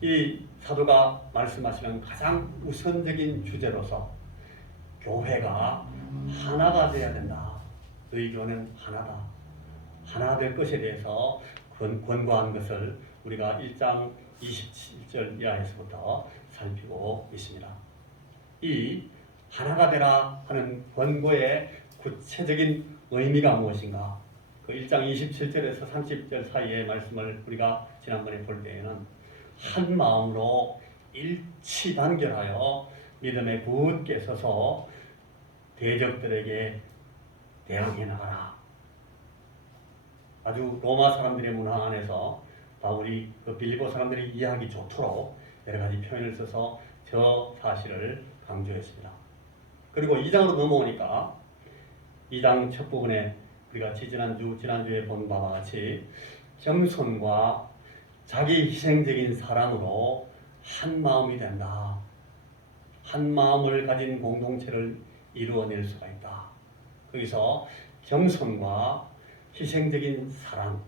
이 사도가 말씀하시는 가장 우선적인 주제로서 교회가 하나가 되어야 된다. 너희 교회는 하나다. 하나 될 것에 대해서 권고한 것을 우리가 1장 27절 이하에서부터 살피고 있습니다. 이 하나가 되라 하는 권고의 구체적인 의미가 무엇인가? 그 1장 27절에서 30절 사이의 말씀을 우리가 지난번에 볼 때에는 한 마음으로 일치단결하여 믿음에 굳게 서서 대적들에게 대항해 나가라. 아주 로마 사람들의 문화 안에서 바울이 그 빌립보 사람들이 이해하기 좋도록 여러 가지 표현을 써서 저 사실을 강조했습니다. 그리고 2장으로 넘어오니까 2장 첫 부분에 우리가 지난주에 본 바와 같이 겸손과 자기 희생적인 사랑으로 한 마음이 된다. 한 마음을 가진 공동체를 이루어낼 수가 있다. 거기서 겸손과 희생적인 사랑,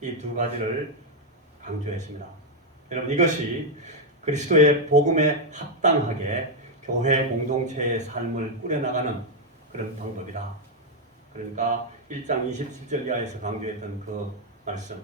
이 두 가지를 강조했습니다. 여러분, 이것이 그리스도의 복음에 합당하게 교회 공동체의 삶을 꾸려나가는 그런 방법이다. 그러니까 1장 27절 이하에서 강조했던 그 말씀,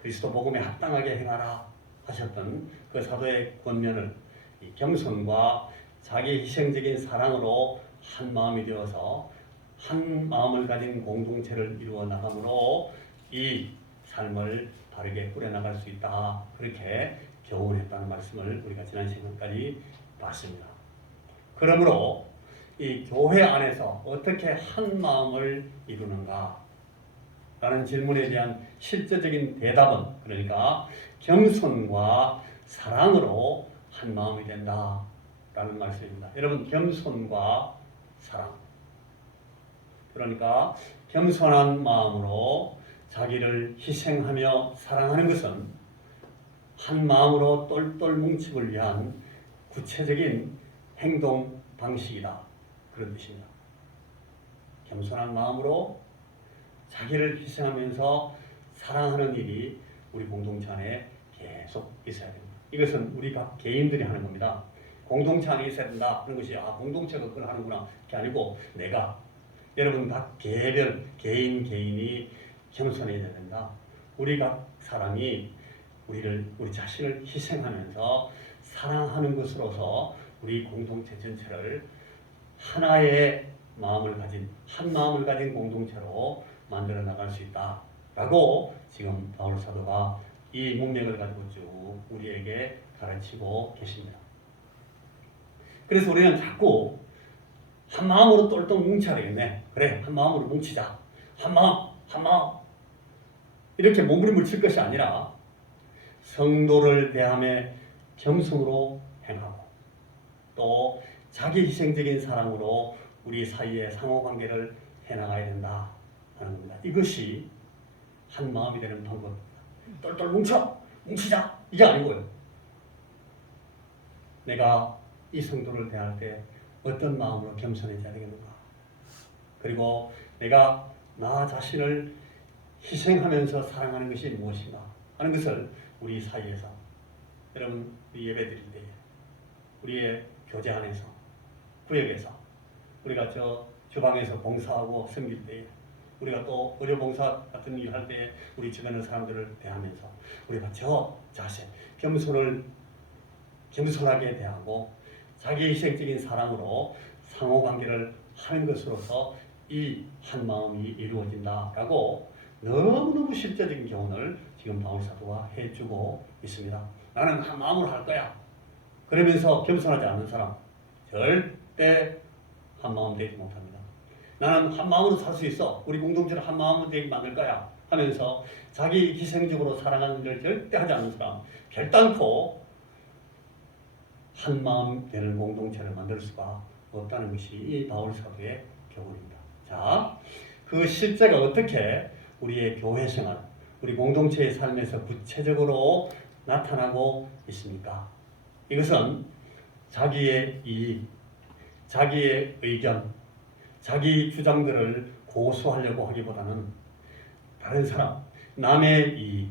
그리스도 복음에 합당하게 행하라 하셨던 그 사도의 권면을 이 겸손과 자기 희생적인 사랑으로 한 마음이 되어서 한 마음을 가진 공동체를 이루어 나감으로 이 삶을 바르게 꾸려나갈 수 있다. 그렇게 교훈했다는 말씀을 우리가 지난 시간까지 봤습니다. 그러므로 이 교회 안에서 어떻게 한 마음을 이루는가? 라는 질문에 대한 실제적인 대답은 그러니까 겸손과 사랑으로 한 마음이 된다. 라는 말씀입니다. 여러분, 겸손과 사랑. 그러니까 겸손한 마음으로 자기를 희생하며 사랑하는 것은 한 마음으로 똘똘 뭉침을 위한 구체적인 행동 방식이다. 그런 뜻입니다. 겸손한 마음으로 자기를 희생하면서 사랑하는 일이 우리 공동체 안에 계속 있어야 됩니다. 이것은 우리 각 개인들이 하는 겁니다. 공동체 안에 있어야 된다 하는 것이 공동체가 그걸 하는구나. 그게 아니고 내가 여러분 각 개별 개인이 겸손해야 된다. 우리 각 사람이 우리 자신을 희생하면서 사랑하는 것으로서 우리 공동체 전체를 하나의 마음을 가진 한 마음을 가진 공동체로 만들어 나갈 수 있다라고 지금 바울 사도가 이 문맥을 가지고 쭉 우리에게 가르치고 계십니다. 그래서 우리는 자꾸 한 마음으로 똘똘 뭉쳐야 되겠네. 그래, 한 마음으로 뭉치자. 한 마음. 이렇게 몸부림을 칠 것이 아니라 성도를 대함에 겸손으로 행하고 또 자기 희생적인 사랑으로 우리 사이의 상호관계를 해나가야 된다 하는 겁니다. 이것이 한 마음이 되는 방법입니다. 똘똘 뭉치자. 이게 아니고요. 내가 이 성도를 대할 때 어떤 마음으로 겸손해져야 되겠는가? 그리고 내가 나 자신을 희생하면서 사랑하는 것이 무엇인가 하는 것을 우리 사이에서 여러분 우리 예배 드릴 때에 우리의 교제 안에서 구역에서 우리가 저 주방에서 봉사하고 섬길 때에 우리가 또 의료봉사 같은 일을 할 때에 우리 주변의 사람들을 대하면서 우리가 저 자세 겸손하게 대하고 자기 희생적인 사랑으로 상호관계를 하는 것으로서 이 한 마음이 이루어진다라고 너무너무 실제적인 교훈을 지금 바울 사도가 해주고 있습니다. 나는 한 마음으로 할 거야. 그러면서 겸손하지 않는 사람 절대 한 마음 되지 못합니다. 나는 한 마음으로 살 수 있어. 우리 공동체를 한 마음으로 되게 만들 거야 하면서 자기 희생적으로 사랑하는 일을 절대 하지 않는 사람 결단코 한 마음 되는 공동체를 만들 수가 없다는 것이 이 바울 사도의 교훈입니다. 자, 그 실제가 어떻게 우리의 교회 생활, 우리 공동체의 삶에서 구체적으로 나타나고 있습니까? 이것은 자기의 이익, 자기의 의견, 자기 주장들을 고수하려고 하기보다는 다른 사람, 남의 이익,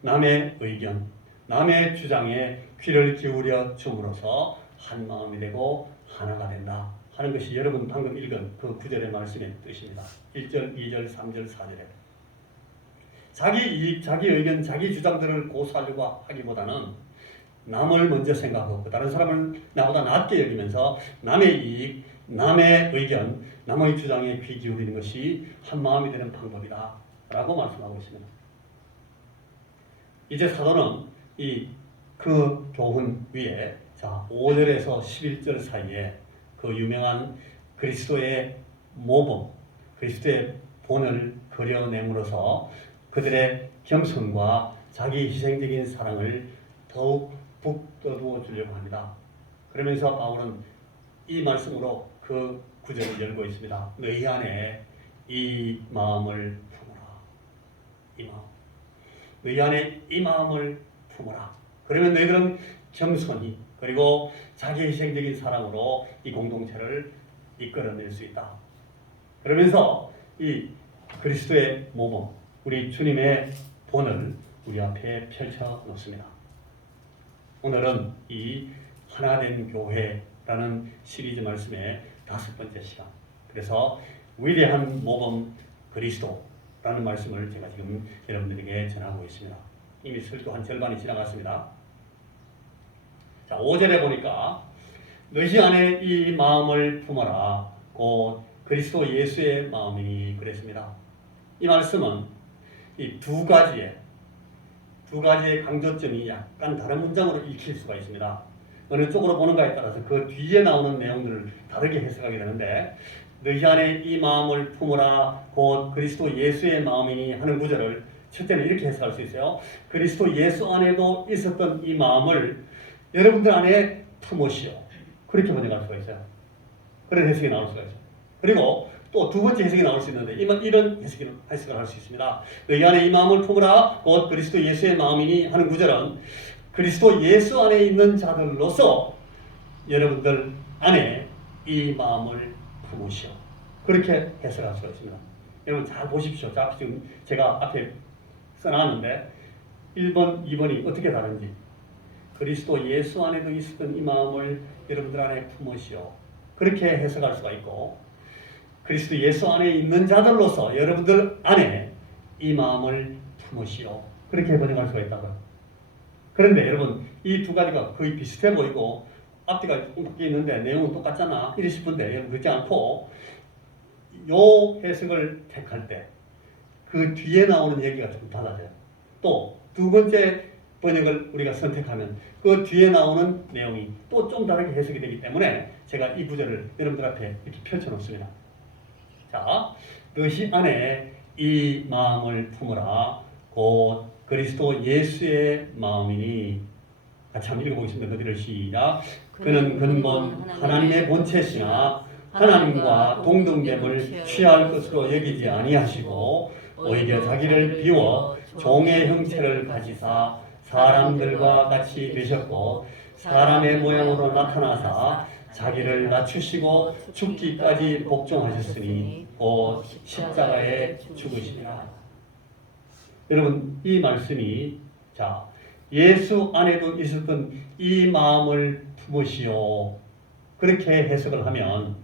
남의 의견, 남의 주장에 귀를 기울여 줌으로써 한 마음이 되고 하나가 된다 하는 것이 여러분 방금 읽은 그 구절의 말씀의 뜻입니다. 1절, 2절, 3절, 4절에 자기 이익, 자기 의견, 자기 주장들을 고수하려고 하기보다는 남을 먼저 생각하고 다른 사람을 나보다 낮게 여기면서 남의 이익, 남의 의견, 남의 주장에 귀 기울이는 것이 한 마음이 되는 방법이다 라고 말씀하고 있습니다. 이제 사도는 그 교훈 위에 5절에서 11절 사이에 그 유명한 그리스도의 모범, 그리스도의 본을 그려내므로써 그들의 겸손과 자기 희생적인 사랑을 더욱 북돋워 주려고 합니다. 그러면서 바울은 이 말씀으로 그 구절을 열고 있습니다. 너희 안에 이 마음을 품어라. 이 마음. 너희 안에 이 마음을 품어라. 그러면 너희들은 겸손히 그리고 자기 희생적인 사랑으로 이 공동체를 이끌어낼 수 있다. 그러면서 이 그리스도의 모범, 우리 주님의 본을 우리 앞에 펼쳐 놓습니다. 오늘은 이 하나된 교회라는 시리즈 말씀의 5번째 시간. 그래서 위대한 모범 그리스도라는 말씀을 제가 지금 여러분들에게 전하고 있습니다. 이미 설교 한 절반이 지나갔습니다. 자, 5절에 보니까 너희 안에 이 마음을 품어라. 곧 그리스도 예수의 마음이니 그랬습니다. 이 말씀은 이 두 가지의 강조점이 약간 다른 문장으로 읽힐 수가 있습니다. 어느 쪽으로 보는가에 따라서 그 뒤에 나오는 내용들을 다르게 해석하게 되는데 너희 안에 이 마음을 품어라 곧 그리스도 예수의 마음이니 하는 구절을 첫째는 이렇게 해석할 수 있어요. 그리스도 예수 안에도 있었던 이 마음을 여러분들 안에 품으시오. 그렇게 번역할 수가 있어요. 그런 해석이 나올 수가 있어요. 그리고 또 두 번째 해석이 나올 수 있는데 이런 해석을 할 수 있습니다. 너희 안에 이 마음을 품으라 곧 그리스도 예수의 마음이니 하는 구절은 그리스도 예수 안에 있는 자들로서 여러분들 안에 이 마음을 품으시오. 그렇게 해석할 수가 있습니다. 여러분 잘 보십시오. 자, 지금 제가 앞에 써놨는데 1번, 2번이 어떻게 다른지. 그리스도 예수 안에도 있었던 이 마음을 여러분들 안에 품으시오. 그렇게 해석할 수가 있고 그리스도 예수 안에 있는 자들로서 여러분들 안에 이 마음을 품으시오. 그렇게 번역할 수가 있다고요. 그런데 여러분 이 두 가지가 거의 비슷해 보이고 앞뒤가 조금 바뀌어 있는데 내용은 똑같잖아 이러실 싶은데 여러분 그렇지 않고 요 해석을 택할 때 그 뒤에 나오는 얘기가 좀 달라져요. 또 두 번째 번역을 우리가 선택하면 그 뒤에 나오는 내용이 또 좀 다르게 해석이 되기 때문에 제가 이 구절을 여러분들 앞에 이렇게 펼쳐놓습니다. 자, 너희 안에 이 마음을 품으라 곧 그리스도 예수의 마음이니 같이 한번 읽어보겠습니다. 그들을 시작. 그는 근본 하나님의 본체시나 하나님과 동등됨을 취할 것으로 여기지 아니하시고 오히려 자기를 비워 종의 형체를 가지사 사람들과 같이 되셨고 사람의 모양으로 나타나사 자기를 낮추시고 죽기까지 복종하셨으니 곧 십자가에 죽으시니라. 여러분 이 말씀이 예수 안에도 있었던 이 마음을 품으시오. 그렇게 해석을 하면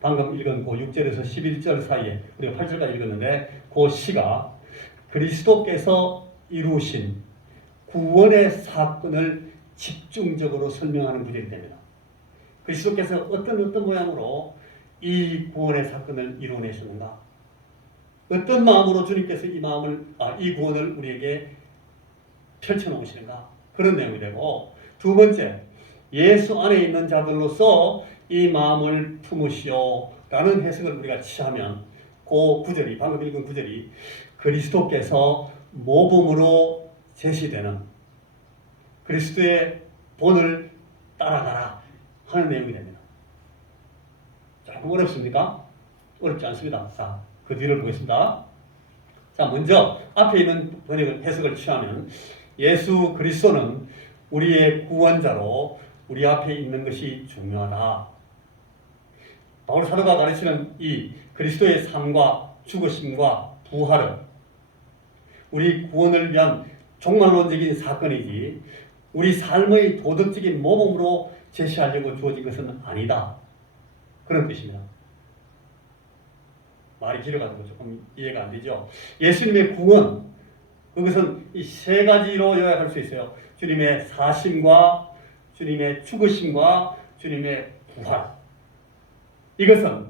방금 읽은 그 6절에서 11절 사이에 우리가 8절까지 읽었는데 그 시가 그리스도께서 이루신 구원의 사건을 집중적으로 설명하는 구절이 됩니다. 그리스도께서 어떤 모양으로 이 구원의 사건을 이루어내셨는가? 어떤 마음으로 주님께서 이 구원을 우리에게 펼쳐놓으시는가? 그런 내용이 되고 두 번째, 예수 안에 있는 자들로서 이 마음을 품으시오 라는 해석을 우리가 취하면 그 구절이 방금 읽은 구절이 그리스도께서 모범으로 제시되는 그리스도의 본을 따라가라 하는 내용이 됩니다. 조금 어렵습니까? 어렵지 않습니다. 자, 그 뒤를 보겠습니다. 자, 먼저 앞에 있는 번역을 해석을 취하면 예수 그리스도는 우리의 구원자로 우리 앞에 있는 것이 중요하다. 바울 사도가 가르치는 이 그리스도의 삶과 죽으심과 부활은 우리 구원을 위한 종말론적인 사건이지 우리 삶의 도덕적인 모범으로 제시하려고 주어진 것은 아니다. 그런 뜻입니다. 말이 길어가지고 조금 이해가 안 되죠. 예수님의 구원, 그것은 이 세 가지로 요약할 수 있어요. 주님의 사심과 주님의 죽으심과 주님의 부활. 이것은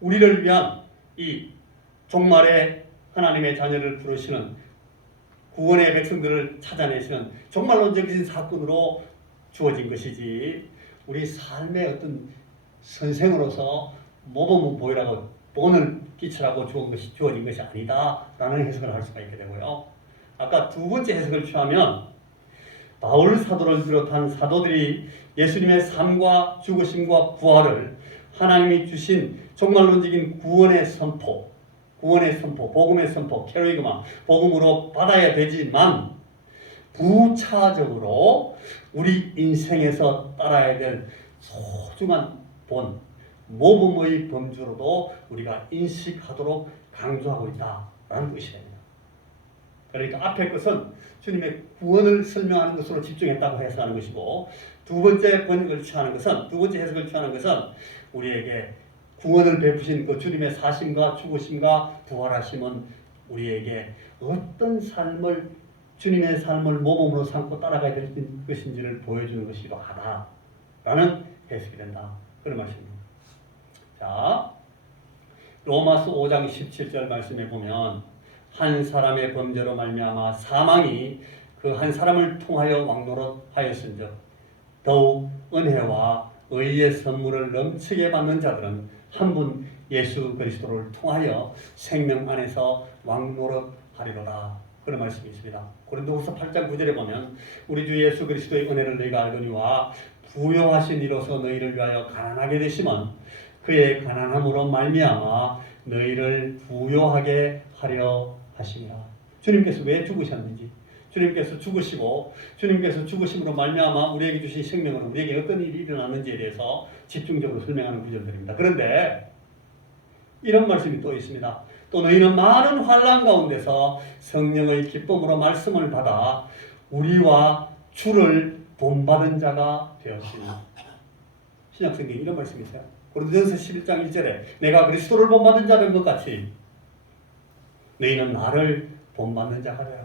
우리를 위한 이 종말에 하나님의 자녀를 부르시는 구원의 백성들을 찾아내시는 종말론적인 사건으로 주어진 것이지 우리 삶의 어떤 선생으로서 모범을 보이라고 본을 끼치라고 주어진 것이 아니다라는 해석을 할 수가 있게 되고요. 아까 두 번째 해석을 취하면 바울 사도를 비롯한 사도들이 예수님의 삶과 죽으심과 부활을 하나님이 주신 종말론적인 구원의 선포, 복음의 선포, 캐리그마, 복음으로 받아야 되지만 부차적으로 우리 인생에서 따라야 될 소중한 본, 모범의 범주로도 우리가 인식하도록 강조하고 있다라는 것이 됩니다. 그러니까 앞에 것은 주님의 구원을 설명하는 것으로 집중했다고 해석하는 것이고 두 번째 번역을 취하는 것은 두 번째 해석을 취하는 것은 우리에게 구원을 베푸신 그 주님의 사심과 죽으심과 부활하심은 우리에게 어떤 삶을 주님의 삶을 모범으로 삼고 따라가야 될 것인지를 보여주는 것이기도 하다라는 해석이 된다. 그런 말씀입니다. 자, 로마서 5장 17절 말씀에 보면 한 사람의 범죄로 말미암아 사망이 그 한 사람을 통하여 왕노릇하였은즉 더욱 은혜와 의의 선물을 넘치게 받는 자들은 한 분 예수 그리스도를 통하여 생명 안에서 왕노릇하리로다. 그런 말씀이 있습니다. 고린도후서 8장 9절에 보면 우리 주 예수 그리스도의 은혜를 너희가 알거니와 부요하신 이로서 너희를 위하여 가난하게 되심은 그의 가난함으로 말미암아 너희를 부요하게 하려 하심이라. 주님께서 왜 죽으셨는지, 주님께서 죽으시고 주님께서 죽으심으로 말미암아 우리에게 주신 생명으로 우리에게 어떤 일이 일어났는지에 대해서 집중적으로 설명하는 구절들입니다. 그런데 이런 말씀이 또 있습니다. 또 너희는 많은 환난 가운데서 성령의 기쁨으로 말씀을 받아 우리와 주를 본받은 자가 되었으니. 신약성경에 이런 말씀이 있어요. 고린도전서 11장 1절에 내가 그리스도를 본받은 자 된 것 같이 너희는 나를 본받는 자가 되라.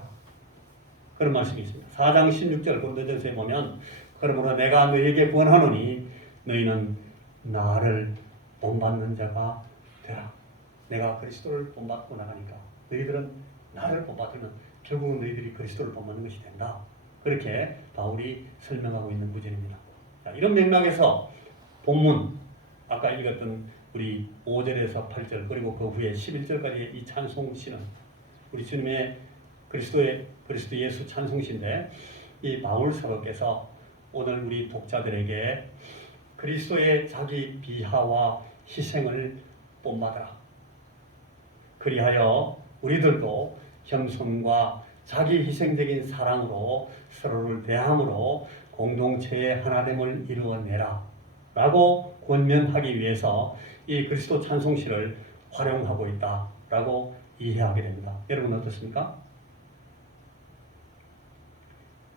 그런 말씀이 있습니다. 4장 16절 고린도전서에 보면 그러므로 내가 너희에게 권하노니 너희는 나를 본받는 자가 되라. 내가 그리스도를 본받고 나가니까 너희들은 나를 본받으면 결국은 너희들이 그리스도를 본받는 것이 된다. 그렇게 바울이 설명하고 있는 구절입니다. 자, 이런 맥락에서 본문 아까 읽었던 우리 5절에서 8절 그리고 그 후에 11절까지의 이 찬송시는 우리 주님의 그리스도 예수 찬송시인데 이 바울 사도께서 오늘 우리 독자들에게 그리스도의 자기 비하와 희생을 본받아라. 그리하여 우리들도 겸손과 자기 희생적인 사랑으로 서로를 대함으로 공동체의 하나됨을 이루어내라 라고 권면하기 위해서 이 그리스도 찬송시를 활용하고 있다라고 이해하게 됩니다. 여러분 어떻습니까?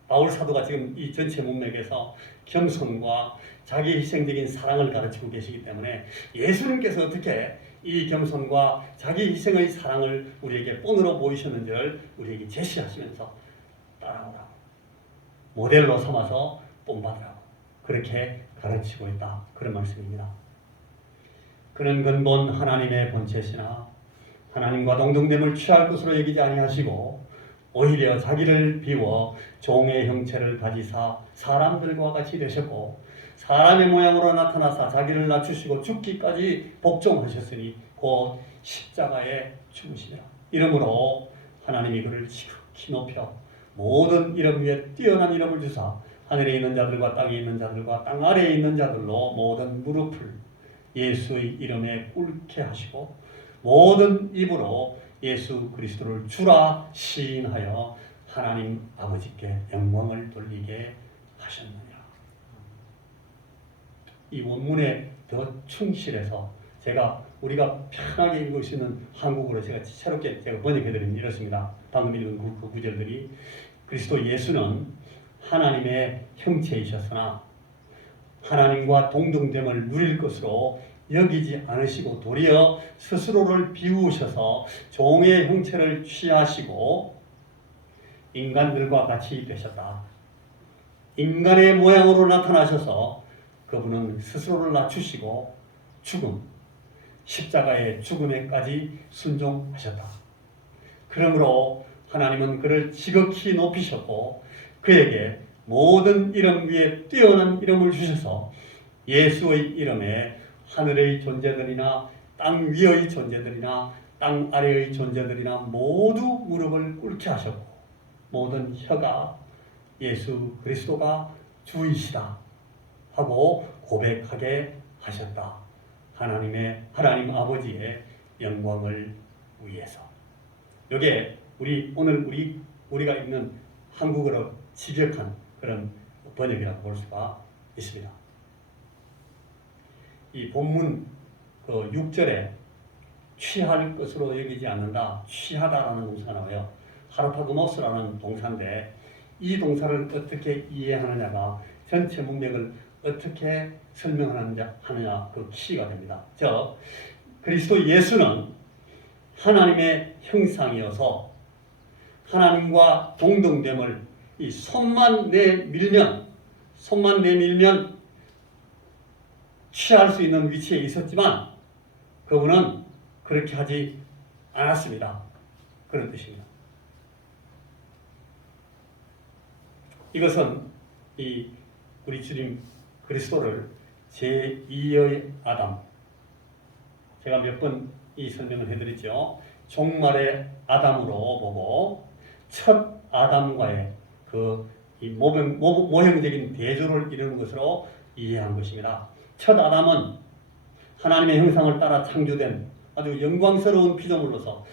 바울 사도가 지금 이 전체 문맥에서 겸손과 자기 희생적인 사랑을 가르치고 계시기 때문에 예수님께서 어떻게 이 겸손과 자기 희생의 사랑을 우리에게 본으로 보이셨는지를 우리에게 제시하시면서 따라오라고 모델로 삼아서 본받으라고 그렇게 가르치고 있다. 그런 말씀입니다. 그는 근본 하나님의 본체시나 하나님과 동등됨을 취할 것으로 여기지 아니하시고 오히려 자기를 비워 종의 형체를 가지사 사람들과 같이 되셨고 사람의 모양으로 나타나사 자기를 낮추시고 죽기까지 복종하셨으니 곧 십자가에 죽으시니라. 이러므로 하나님이 그를 지극히 높여 모든 이름 위에 뛰어난 이름을 주사 하늘에 있는 자들과 땅에 있는 자들과 땅 아래에 있는 자들로 모든 무릎을 예수의 이름에 꿇게 하시고 모든 입으로 예수 그리스도를 주라 시인하여 하나님 아버지께 영광을 돌리게 하셨느니라. 이 원문에 더 충실해서 우리가 편하게 읽을 수 있는 한국어로 새롭게 번역해드리면 이렇습니다. 방금 읽은 그 구절들이 그리스도 예수는 하나님의 형체이셨으나 하나님과 동등됨을 누릴 것으로 여기지 않으시고 도리어 스스로를 비우셔서 종의 형체를 취하시고 인간들과 같이 되셨다. 인간의 모양으로 나타나셔서 그분은 스스로를 낮추시고 십자가의 죽음에까지 순종하셨다. 그러므로 하나님은 그를 지극히 높이셨고 그에게 모든 이름 위에 뛰어난 이름을 주셔서 예수의 이름에 하늘의 존재들이나 땅 위의 존재들이나 땅 아래의 존재들이나 모두 무릎을 꿇게 하셨고 모든 혀가 예수 그리스도가 주이시다 하고 고백하게 하셨다. 하나님 아버지의 영광을 위해서. 이게 오늘 우리가 읽는 한국어로 직역한 그런 번역이라고 볼 수가 있습니다. 이 본문 6절에 취할 것으로 여기지 않는다, 취하다라는 동사가 나와요. 하르파그모스라는 동사인데 이 동사를 어떻게 이해하느냐가 전체 문맥을 어떻게 설명하느냐 그 키가 됩니다. 그리스도 예수는 하나님의 형상이어서 하나님과 동등됨을 이 손만 내밀면 취할 수 있는 위치에 있었지만 그분은 그렇게 하지 않았습니다. 그런 뜻입니다. 이것은 우리 주님 그리스도를 제2의 아담, 제가 몇 번 이 설명을 해드렸죠. 종말의 아담으로 보고 첫 아담과의 이 모형적인 대조를 이루는 것으로 이해한 것입니다. 첫 아담은 하나님의 형상을 따라 창조된 아주 영광스러운 피조물로서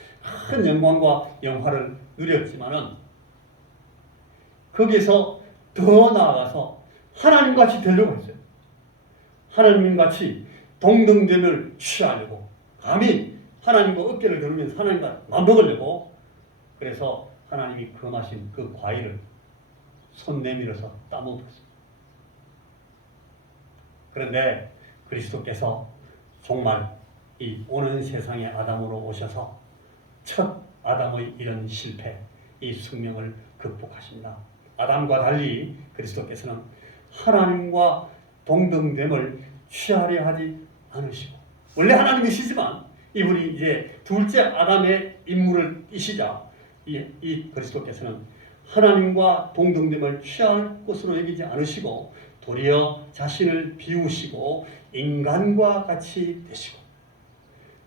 큰 영광과 영화를 누렸지만은 거기서 더 나아가서 하나님같이 되려고 했어요. 하나님같이 동등됨을 취하려고 감히 하나님과 어깨를 겨누면서 하나님과 맞먹으려고 그래서 하나님이 금하신 그 과일을 손 내밀어서 따먹었어요. 그런데 그리스도께서 정말 이 오는 세상의 아담으로 오셔서 첫 아담의 이런 실패, 이 숙명을 극복하십니다. 아담과 달리 그리스도께서는 하나님과 동등됨을 취하려 하지 않으시고 원래 하나님이시지만 이분이 이제 둘째 아담의 임무를 띠시자 이 그리스도께서는 하나님과 동등됨을 취할 것으로 여기지 않으시고 도리어 자신을 비우시고 인간과 같이 되시고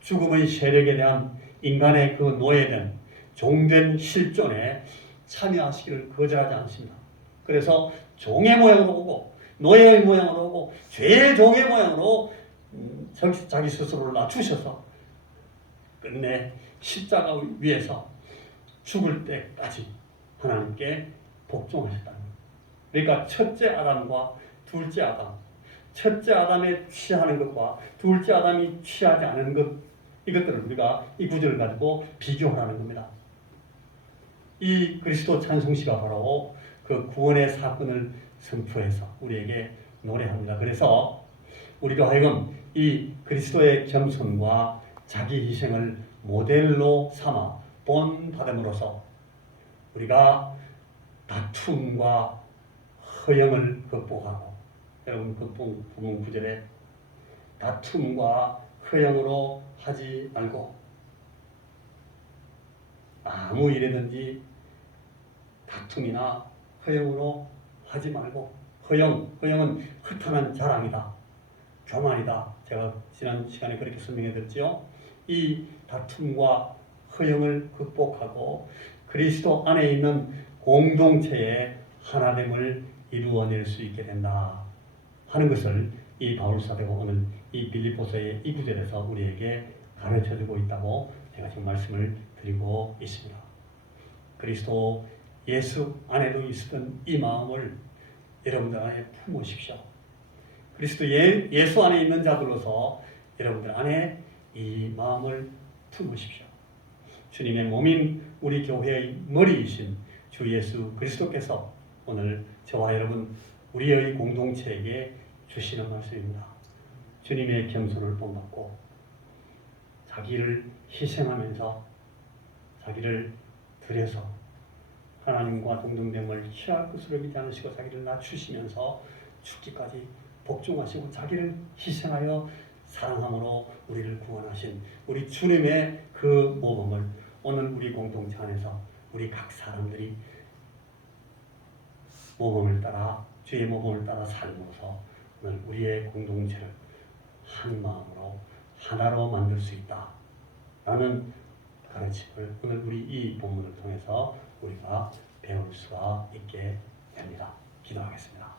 죽음의 세력에 대한 인간의 그 노예된 종된 실존에 참여하시기를 거절하지 않습니다. 그래서 종의 모양으로 오고 노예의 모양으로 오고 죄의 종의 모양으로 자기 스스로를 낮추셔서 끝내 십자가 위에서 죽을 때까지 하나님께 복종하셨다는 겁니다. 그러니까 첫째 아담과 둘째 아담, 첫째 아담에 취하는 것과 둘째 아담이 취하지 않은 것, 이것들을 우리가 이 구절을 가지고 비교하라는 겁니다. 이 그리스도 찬송시가 바로 그 구원의 사건을 선포해서 우리에게 노래합니다. 그래서 우리로 하여금 이 그리스도의 겸손과 자기 희생을 모델로 삼아 본받음으로써 우리가 다툼과 허영을 극복하고, 여러분 그 부문 9절에 다툼과 허영으로 하지 말고 아무 일에든지 다툼이나 허영으로 하지 말고, 허영은 허탄한 자랑이다, 교만이다. 제가 지난 시간에 그렇게 설명해 드렸죠. 이 다툼과 허영을 극복하고 그리스도 안에 있는 공동체의 하나됨을 이루어낼 수 있게 된다 하는 것을 이 바울 사도가 오늘 이 빌립보서의 이 구절에서 우리에게 가르쳐주고 있다고 제가 지금 말씀을 드리고 있습니다. 그리스도 예수 안에도 있었던 이 마음을 여러분들 안에 품으십시오. 그리스도 예수 안에 있는 자들로서 여러분들 안에 이 마음을 품으십시오. 주님의 몸인 우리 교회의 머리이신 주 예수 그리스도께서 오늘 저와 여러분 우리의 공동체에게 주시는 말씀입니다. 주님의 겸손을 본받고 자기를 희생하면서 자기를 들여서 하나님과 동등됨을 취할 것으로 믿지 않으시고 자기를 낮추시면서 죽기까지 복종하시고 자기를 희생하여 사랑함으로 우리를 구원하신 우리 주님의 그 모범을 오늘 우리 공동체 안에서 우리 각 사람들이 모범을 따라 주의 모범을 따라 삶으로써 오늘 우리의 공동체를 한 마음으로 하나로 만들 수 있다라는 가르침을 오늘 우리 이 본문을 통해서 우리가 배울 수가 있게 됩니다. 기도하겠습니다.